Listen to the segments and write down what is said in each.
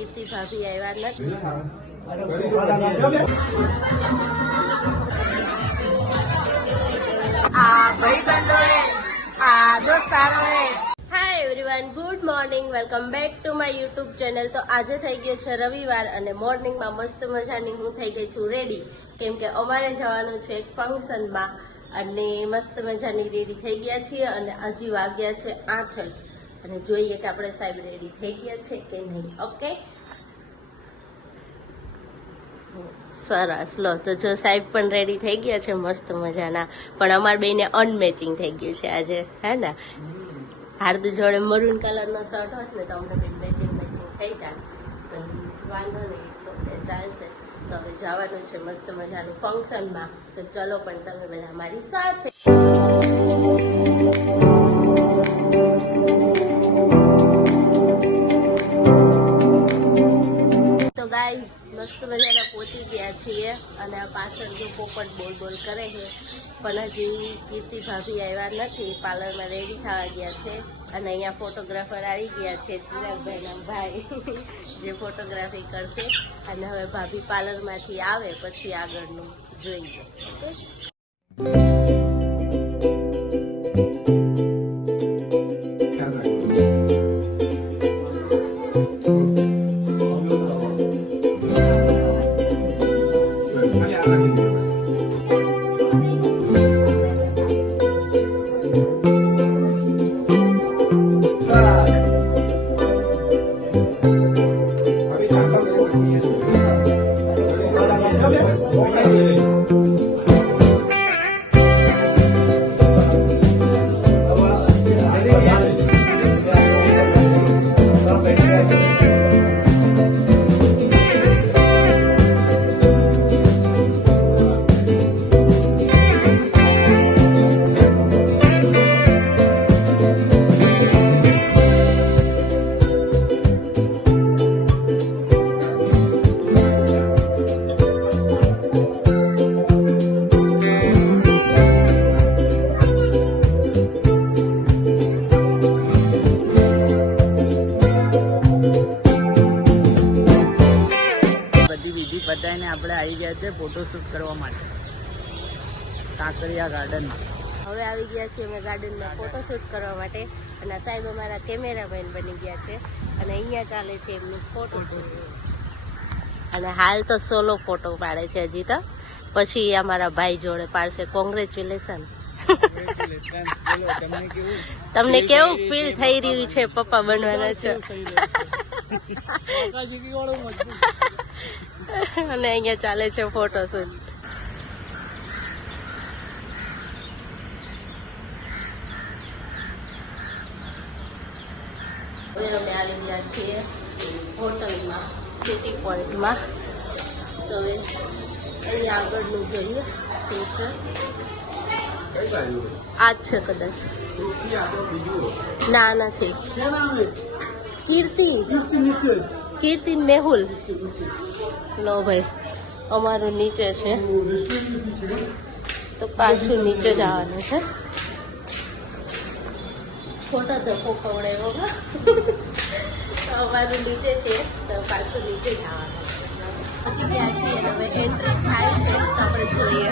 કીર્તિ ભાભી આવ્યા નથી. Hi everyone, good morning, welcome back to my YouTube channel. તો આજે થઈ ગયો છે રવિવાર અને મોર્નિંગમાં મસ્ત મજાની હું થઈ ગઈ છું રેડી, કેમ કે અમારે જવાનું છે એક ફંક્શનમાં અને મસ્ત મજાની રેડી થઈ ગયા છીએ અને હજી વાગ્યા છે 8 જ અને જોઈએ કે આપણે સાહેબ રેડી થઈ ગયા છે કે નહીં. ઓકે, સરસ. લો તો જો સાહેબ પણ રેડી થઈ ગયા છે મસ્ત મજાના, પણ અમારા બેને અનમેચિંગ થઈ ગયું છે આજે, હે ને? હાર્દુ જોડે મરૂન કલરનો શર્ટ હોત ને તો અમને બેન મેચિંગ થઈ જાય, પણ વાંધો નહીં, ઇટ્સ ઓકે, ચાલશે. તો હવે જવાનું છે મસ્ત મજાનું ફંક્શનમાં, તો ચલો પણ તમે બધા મારી સાથે. તો ગાઈઝ મસ્ત મજાના પહોંચી ગયા છીએ અને આ પાછળ જો પોપટ બોલ બોલ કરે છે, પણ હજી કીર્તિ ભાભી આવ્યા નથી, પાર્લરમાં રેડી થવા ગયા છે અને અહીંયા ફોટોગ્રાફર આવી ગયા છે, ચિરાગભાઈના ભાઈ જે ફોટોગ્રાફી કરશે. અને હવે ભાભી પાર્લરમાંથી આવે પછી આગળનું જોઈએ. ઓકે, બધાને આપણે આવી ગયા છે ફોટોશૂટ કરવા માટે કાંકરિયા ગાર્ડનમાં. હવે આવી ગયા છીએ અમે ગાર્ડનમાં ફોટોશૂટ કરવા માટે અને સાહેબ અમારા કેમેરામેન બની ગયા છે અને અહીંયા ચાલે છે એમની ફોટોશૂટ. અને હાલ તો સોલો ફોટો પાડે છે, હજી તો પછી અમારા ભાઈ જોડે પાડશે. કોંગ્રેચ્યુલેશન. તમને કેવું ફીલ થઈ રહ્યું છે પપ્પા બનવાના છો? અને અહીંયા ચાલે છે ફોટોશૂટ. હવે અમે આવી ગયા છીએ હોટલમાં, સિટી પોઈન્ટમાં. તો હવે અહીંયા આગળનું જોઈએ શું છે. આ જ છે કદાચ. ના, નથી. કીર્તિ મેહુલ. લો ભાઈ, અમારું નીચે છે તો પાછું નીચે જવાનું છે. ખોટા ધક્કો ખવડાવ્યો. અમારું નીચે છે તો પાછું નીચે જવાનું. પછી ત્યાં છીએ હવે એન્ટ્રી થાય છે તો આપણે જોઈએ.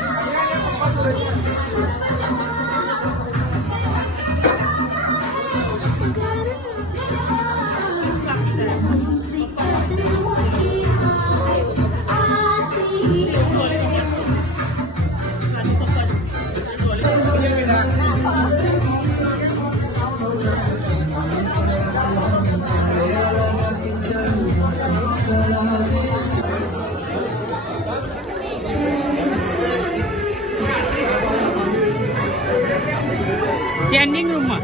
ચેન્જિંગ રૂમમાં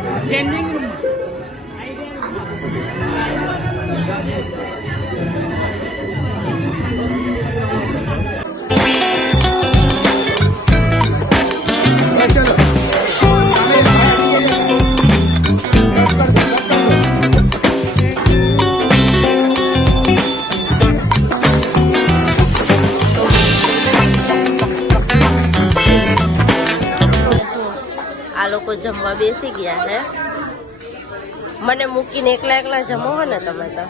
લોકો જમવા બેસી ગયા હે. મને મૂકીને એકલા એકલા જમો હો ને તમે તો.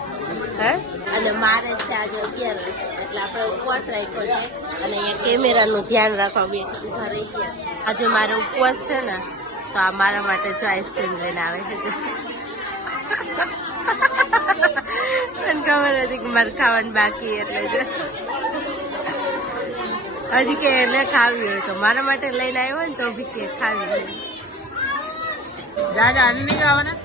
હે અને મારે છે આજે 11 એટલે આપણે ઉપવાસ રાખ્યો છે અને અહીંયા કેમેરાનું ધ્યાન રાખવા બે ઊભા રહી ગયા. આજે મારો ઉપવાસ છે ને તો આ મારા માટે જો આઈસ્ક્રીમ લઈને આવે છે. મને ખબર હતી કે મારે ખાવાનું બાકી એટલે જ હજી કે એને ખાવી હોય તો મારા માટે લઈને આવ્યો ને તો બી કે ખાવી હોય. દાદા અન્ન નહીં ખાવાના.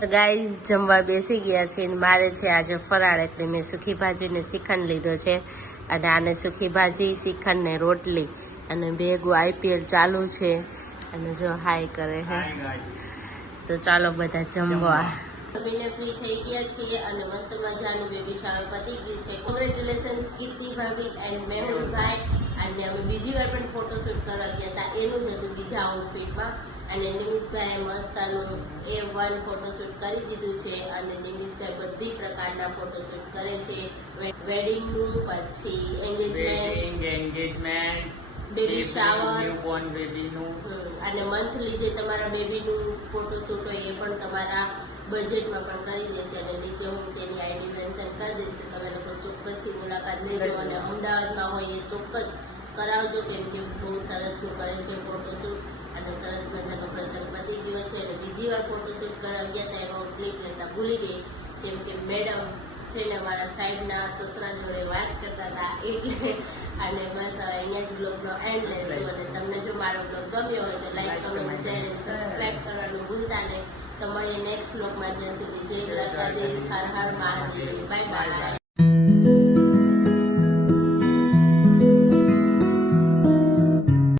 તો ગાઈઝ જમવા બેસી ગયા છે. મારે છે આજે ફરાળ એટલે મેં સૂકી ભાજી ને શ્રીખંડ લીધો છે અને આને સૂકી ભાજી શ્રીખંડ ને રોટલી અને ભેગું IPL ચાલુ છે અને જો હાય કરે હે. તો ચાલો બધા જમવા. જમીને ફ્રી થઈ ગયા છીએ અને મસ્ત મજાનું બેબી શાવર પતી ગયું છે. કોંગ્રેચ્યુલેશન્સ કીર્તિ ભાભી એન્ડ મેહુલભાઈ. અને અમે બીજી વાર પણ ફોટોશૂટ કરવા ગયા હતા એનું જ હતું બીજા આઉટફિટમાં અને નિમિષભાઈએ મસ્તનું A1 ફોટોશૂટ કરી દીધું છે અને નિમિષભાઈ બધી પ્રકારના ફોટોશૂટ કરે છે. વેડિંગનું પછી એન્ગેજમેન્ટ બેબી શાવર ન્યૂબોર્ન બેબીનું અને મંથલી જે તમારા બેબીનું ફોટોશૂટ હોય એ પણ તમારા બજેટમાં પણ કરી દેશે અને નીચે હું તેની આઈડી મેન્શન કરી દઈશ તો તમે લોકો ચોક્કસથી મુલાકાત લેજો અને અમદાવાદમાં હોય એ ચોક્કસ કરાવજો કેમ કે બહુ સરસનું કરે છે ફોટોશૂટ અને સરસ મજાનો પ્રસંગ પતી ગયો છે. અને બીજી વાર ફોટોશૂટ કરવા ગયા હતા એમાં હું ક્લિપ લેતા ભૂલી ગઈ કેમ કે મેડમ છે ને મારા સાહેબના સસરા જોડે વાત કરતા હતા એટલે. અને બસ હવે અહીંયા જ બ્લોગનો એન્ડ લેશું અને તમને જો મારો બ્લોગ ગમ્યો હોય તો લાઈક કમેન્ટ શેર અને સબસ્ક્રાઈબ કરવાનું ભૂલતા નહીં. તો મળીએ નેક્સ્ટ બ્લોગમાં. ત્યાં સુધી જય દ્વારકાધીશ, હર હર મહાદેવ, બાય બાય.